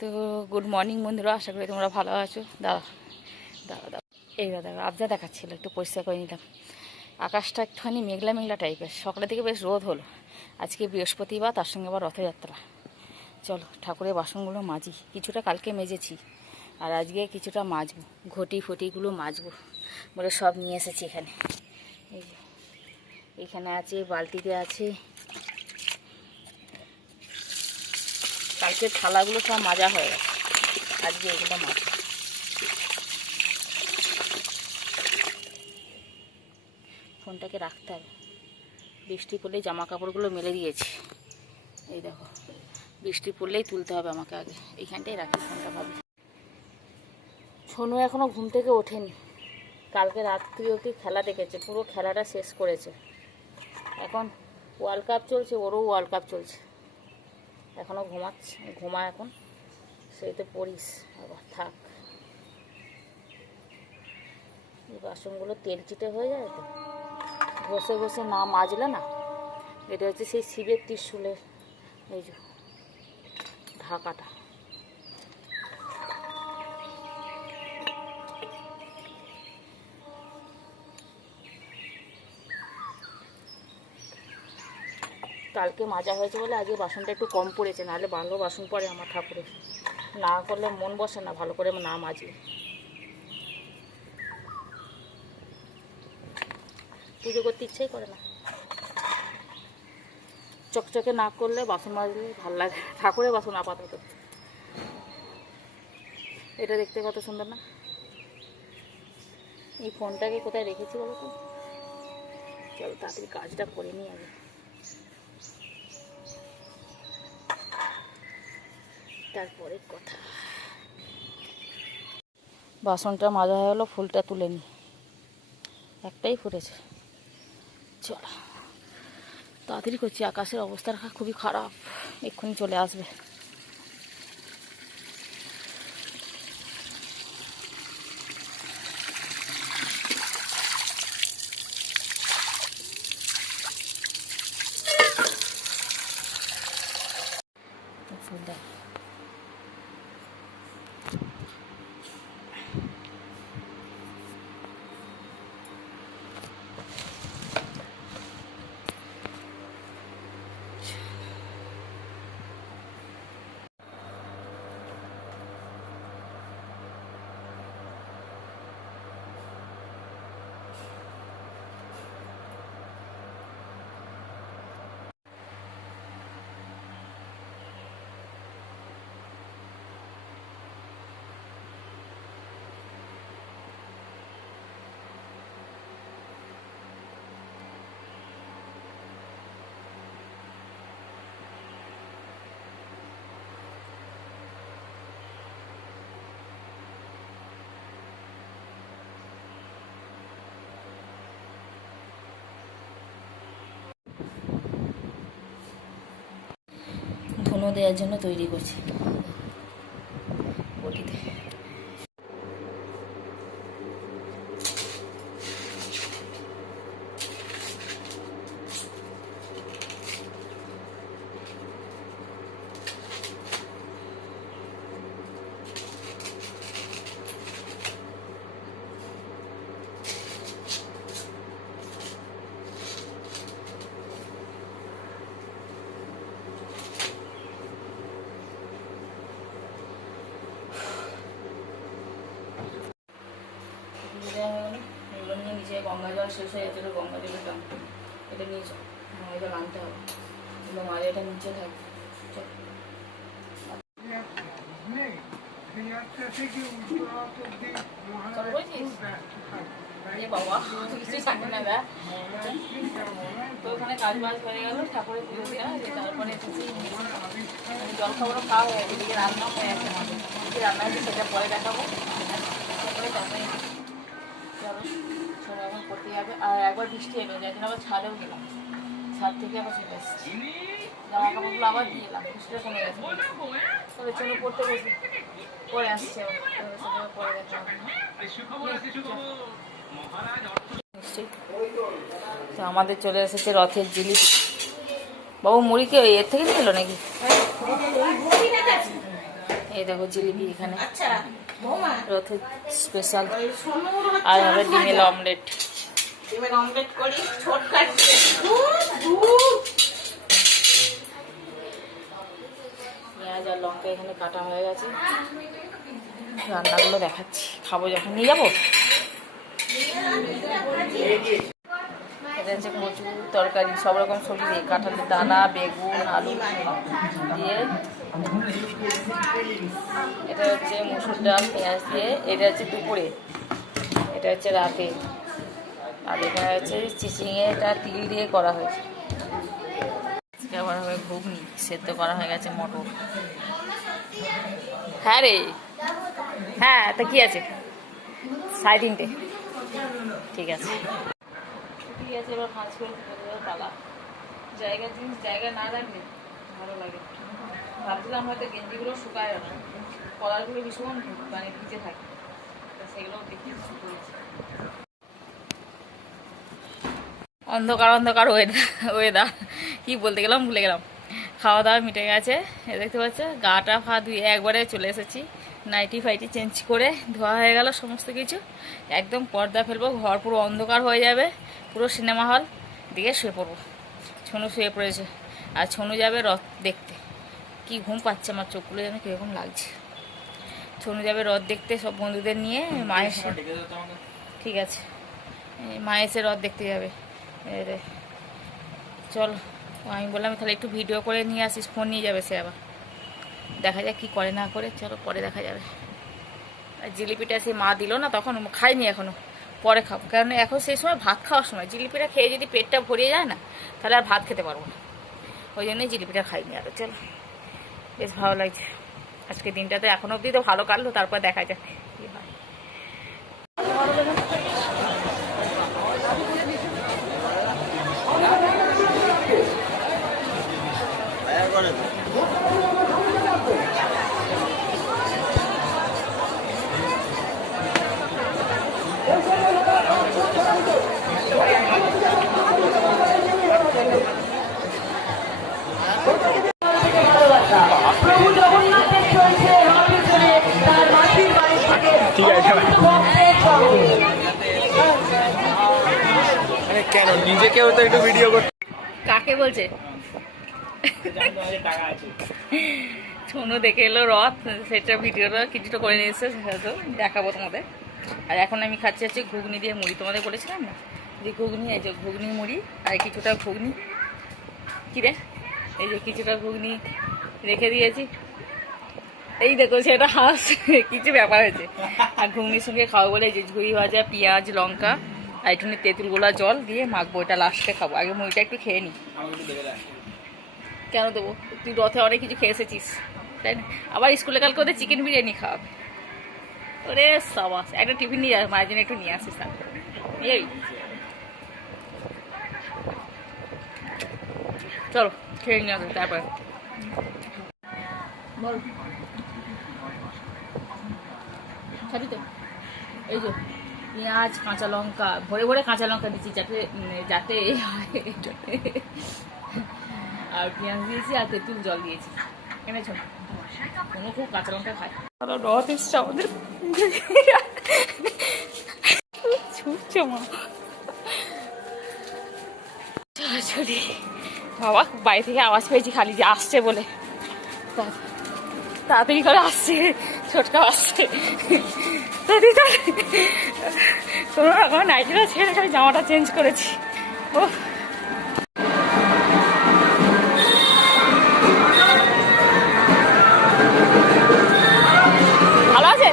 তো good morning বন্ধুরা, আশা করি তোমরা ভালো আছো। দাঁড়া দাঁড়া দাঁড়া এইবার দেখো আবজা দেখাচ্ছিলো, একটু পরিষ্কার করে নিলাম। আকাশটা একটুখানি মেঘলা মেঘলা টাইপের, সকালের দিকে বেশ রোদ হলো। আজকে বৃহস্পতিবার, তার সঙ্গে আবার রথযাত্রা। চলো ঠাকুরের বাসনগুলো মাজি, কিছুটা কালকে মেজেছি আর আজকে কিছুটা মাজবো, ঘটি ফটিগুলো মাজবো বলে সব নিয়ে এসেছি এখানে। এই যে এখানে আছে, বালতিতে আছে। কালকের থালাগুলো সব মাজা হয়ে গেছে, আজকে এগুলো মাজা। ফোনটাকে রাখতে হবে, বৃষ্টি পড়লেই জামা কাপড়গুলো মেলে দিয়েছি। এই দেখো, বৃষ্টি পড়লেই তুলতে হবে আমাকে আগে, এইখানটাই রাখি ফোনটা ভাবি। সোনু এখনও ঘুম থেকে ওঠেনি, কালকে রাত্রি অবধি খেলা দেখেছে, পুরো খেলাটা শেষ করেছে। এখন ওয়ার্ল্ড কাপ চলছে, ওরও ওয়ার্ল্ড কাপ চলছে, এখনও ঘুমাচ্ছে। ঘুমা এখন, সেই তো পড়িস আবার, থাক। এই বাসনগুলো তেল চিটে হয়ে যায় তো, ঘষে ঘষে না মাজলে না। এটা হচ্ছে সেই শিবের ত্রিশূলের এই যে ঢাকাটা। কালকে মাজা হয়েছে বলে আজকে বাসনটা একটু কম পড়েছে, নাহলে ভালো বাসন পড়ে আমার ঠাকুরের। না করলে মন বসে না ভালো করে না মাজলে। পুজো করতে ইচ্ছেই করে না, চকচকে না করলে বাসন মাজলে ভালো লাগে। ঠাকুরের বাসন আপাতত। এটা দেখতে কত সুন্দর না? এই ফোনটাকে কোথায় রেখেছি বলো তো? চলো তাড়াতাড়ি কাজটা করে নিই আগে, তারপরে কথা। বাসনটা মাজা হয়ে গেলো, ফুলটা তুলে নিই, একটাই ফুটেছে। চলো তাড়াতাড়ি করছি, আকাশের অবস্থা খুবই খারাপ, এক্ষুনি চলে আসবে। ফুলটা ধুনো দেওয়ার জন্য তৈরি করছি বটিতে। এগুলো নিয়ে নিচে গঙ্গা জল শেষ হয়ে যাচ্ছে, গঙ্গা জলের টান এটা নিয়ে যাও, গঙ্গা জল আনতে হবে, এগুলো মাঝে এটা নিচে থাকবে। বাবা কিছুই জানি না গা। তো ওখানে কাজ বাজ হয়ে গেল, ঠাকুরের পুজো দেওয়া, তারপরে জল খাবারও খাওয়া হয়ে গেছে, এদিকে রান্না হয়ে গেছে আমাদের। যে রান্না হয়েছে সেটা পরে দেখাবো, তারপরে তারপরে চলো চলো এখন করতে যাবে। আর একবার বৃষ্টি এলো, যার জন্য আবার ছাদেও গেলাম, ছাদ থেকে আবার চলে এসেছি, জামা কাপড়গুলো আবার দিয়ে এলাম, বৃষ্টিটা কমে গেছে। তবে চলো পড়তে বসে, পরে আসছে পরে দেখা হবে। তো আমাদের চলে এসেছে রথের জিলিপি। বাবু মুড়িকে এর থেকে নিয়ে এলো নাকি? এই দেখো জিলিপি এখানে আচ্ছা বৌমা রথের স্পেশাল, ওই সোনুর হচ্ছে আর মাছ আমরা ডিমের ভাজা। অমলেট। ডিমের অমলেট করি ছোট কাটছে পেঁয়াজ আর লঙ্কা এখানে কাটা হয়ে গেছে, রান্নাগুলো দেখাচ্ছি, খাবো যখন নিয়ে যাবো। এটা হচ্ছে কচু তরকারি, সব রকম সবজি দিয়ে, কাঁঠালের দানা, বেগুন, আলু দিয়ে। এটা হচ্ছে মুসুর ডাল পেঁয়াজ দিয়ে, এটা হচ্ছে দুপুরে, এটা হচ্ছে রাতে। আর এখানে হচ্ছে চিচিঙে, এটা তিল দিয়ে করা হয়েছে। আজকে আবার হবে ঘুগনি, সেদ্ধ করা হয়ে গেছে মটর। হ্যাঁ রে, হ্যাঁ তা কি আছে, 3:30, ঠিক আছে ঠিক আছে। এবার ভাঁজ করে তালা জায়গার জিনিস জায়গা না রাখলে ভালো লাগে। ভাবছিলাম হয়তো গেঞ্জিগুলো শুকায় না, কলারগুলো ভীষণ মানে ভিজে থাকে, সেগুলো দেখতে করেছি। অন্ধকার অন্ধকার ওয়েদার, কি বলতে গেলাম ভুলে গেলাম। খাওয়া দাওয়া মিটে গেছে, দেখতে পাচ্ছ গাটা ফা ধুয়ে একবারে চলে এসেছি, নাইটি ফাইটি চেঞ্জ করে ধোয়া হয়ে গেল সমস্ত কিছু। একদম পর্দা ফেলবো, ঘর পুরো অন্ধকার হয়ে যাবে, পুরো সিনেমা হল দিকে শুয়ে পড়বো। ছনু শুয়ে পড়েছে, আর ছনু যাবে রথ দেখতে। কি ঘুম পাচ্ছে আমার, চোখগুলো যেন কীরকম লাগছে। ছনু যাবে রথ দেখতে সব বন্ধুদের নিয়ে, মায়ের ঠিক আছে, মায়ের এসে রথ দেখতে যাবে। চলো, আমি বললাম তাহলে একটু ভিডিও করে নিয়ে আসিস, ফোন নিয়ে যাবে সে আবার, দেখা যাক কি করে না করে, চলো পরে দেখা যাবে। আর জিলিপিটা সে মা দিল না, তখন খাইনি এখনও, পরে খাবো, কারণ এখন সেই সময় ভাত খাওয়ার সময়। জিলিপিটা খেয়ে যদি পেটটা ভরিয়ে যায় না, তাহলে আর ভাত খেতে পারবো না, ওই জন্যই জিলিপিটা খাইনি। আর চলো, বেশ ভালো লাগছে আজকে দিনটাতে, এখনো অবধি তো ভালো কাটলো, তারপর দেখা যাক কি হয়। কেন নিজেকেও তো একটু ভিডিও করতে, কাকে বলছে? ছনু দেখে এলো রথ, সেটা ভিডিওটা কিছুটা করে নিয়ে এসছে, সেটা দেখাবো তোমাদের। আর এখন আমি খাচ্ছি হচ্ছে ঘুগনি দিয়ে মুড়ি, তোমাদের বলেছিলাম না যে ঘুগনি, এই যে ঘুগনি মুড়ি, আর কিছুটা ঘুগনি, কী রে, এই যে কিছুটা ঘুগনি রেখে দিয়েছি। এই দেখো সেটা হাঁস, কিছু ব্যাপার হয়েছে। আর ঘুগনির সঙ্গে খাবো বলে যে ঝুড়ি ভাজা, পেঁয়াজ, লঙ্কা আর একটু তেঁতুল গোলা জল দিয়ে মাখবো, এটা লাস্টে খাবো, আগে মুড়িটা একটু খেয়ে নিই। কেন দেবো, তুই রথে অনেক কিছু খেয়ে এসেছিস তাই না, আবার স্কুলে কালকে ওদের চিকেন বিরিয়ানি খাওয়াবে। ওরে সাবাস, একটা টিফিন নিয়ে মায়ের জন্য একটু নিয়ে আসিস, তারপর নিয়ে চলো খেয়ে নিয়ে আসবে তারপরে বল। খাবি তো? এই যে পেঁয়াজ, কাঁচা লঙ্কা, ভরে ভরে কাঁচা লঙ্কা দিচ্ছি যাতে যাতে আর পেঁয়াজ দিয়েছি আর তেঁতুল জল দিয়েছি, এনেছো? কোনো খুব কাঁচা লঙ্কা খায়। রথ এসছে আমাদের, ছুটছে মা, চলি বাবা। বাড়ি থেকে আওয়াজ পেয়েছি খালি যে আসছে বলে, তাড়াতাড়ি করে আসছে, ছোটকা আসছে। কোনো রকম নাইটিটা ছেড়ে খালি জামাটা চেঞ্জ করেছি। ও ভালো আছে?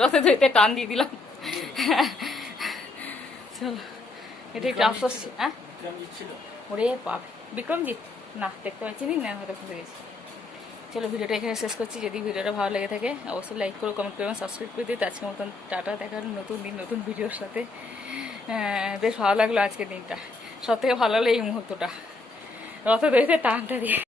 রথে ধরতে টান দিয়ে দিলাম। চলো এটা একটু আফসোস। হ্যাঁ ওরে বাপ, বিক্রমজিৎ না দেখতে পাচ্ছি না, হয়তো ভুলে গেছি। চলো ভিডিওটা এখানে শেষ করছি। যদি ভিডিওটা ভালো লেগে থাকে অবশ্যই লাইক করো, কমেন্ট করো, সাবস্ক্রাইব করে দিতে। আজকের মতন টাটা, দেখার নতুন দিন নতুন ভিডিওর সাথে। বেশ ভালো লাগলো আজকের দিনটা, সব থেকে ভালো লাগলো এই মুহূর্তটা, রথ দেখতে টানটা দিয়ে।